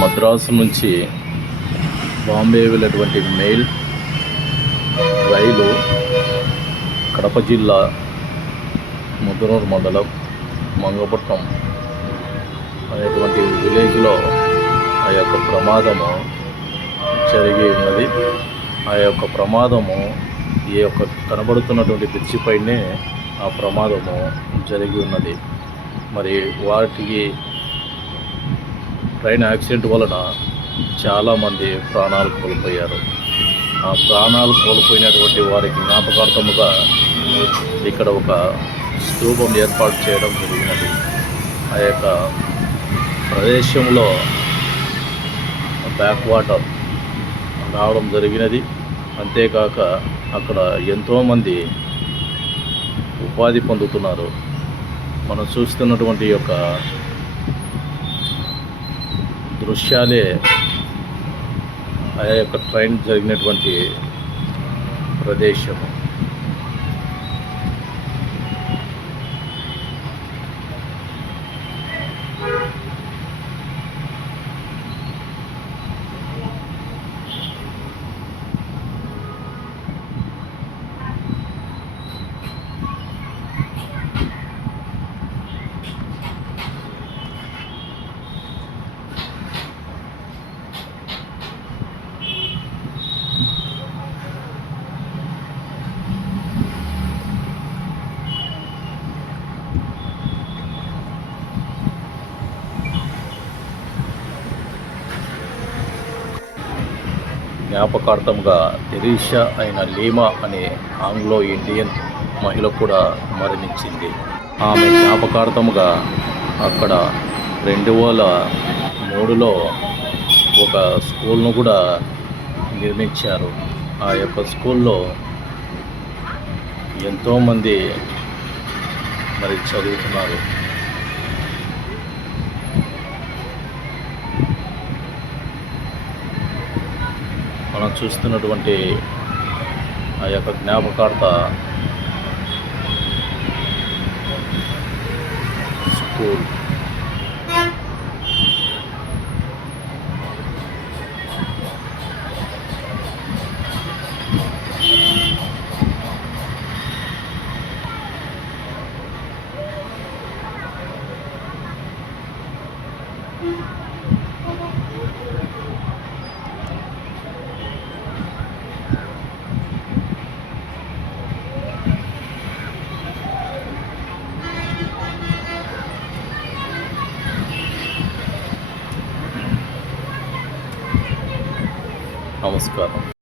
మద్రాసు నుంచి బాంబే వెళ్ళేటువంటి మెయిల్ రైలు కడప జిల్లా ముద్రూరు మండలం మంగపట్నం అనేటువంటి విలేజ్లో ఆ యొక్క ప్రమాదము జరిగి ఉన్నది. ఆ యొక్క ప్రమాదము ఈ యొక్క కనబడుతున్నటువంటి బ్రిడ్జి ఆ ప్రమాదము జరిగి ఉన్నది. మరి వాటికి ట్రైన్ యాక్సిడెంట్ వలన చాలామంది ప్రాణాలు కోల్పోయారు. ఆ ప్రాణాలు కోల్పోయినటువంటి వారికి జ్ఞాపకార్థముగా ఇక్కడ ఒక స్థూపం ఏర్పాటు చేయడం జరిగినది. ఆ యొక్క ప్రదేశంలో బ్యాక్ వాటర్ రావడం జరిగినది. అంతేకాక అక్కడ ఎంతోమంది ఉపాధి పొందుతున్నారు. మనం చూస్తున్నటువంటి యొక్క దృశ్యాలే ఆ యొక్క ట్రైన్ జరిగినటువంటి ప్రదేశము. జ్ఞాపకార్థంగా తెరీషా అయిన లీమా అనే ఆంగ్లో ఇండియన్ మహిళ కూడా మరణించింది. ఆమె జ్ఞాపకార్థముగా అక్కడ రెండు వేల మూడులో ఒక స్కూల్ను కూడా నిర్మించారు. ఆ యొక్క స్కూల్లో ఎంతోమంది మరి చదువుతున్నారు. మనం చూస్తున్నటువంటి ఆ యొక్క జ్ఞాపకార్థ స్కూల్. almost equivalent.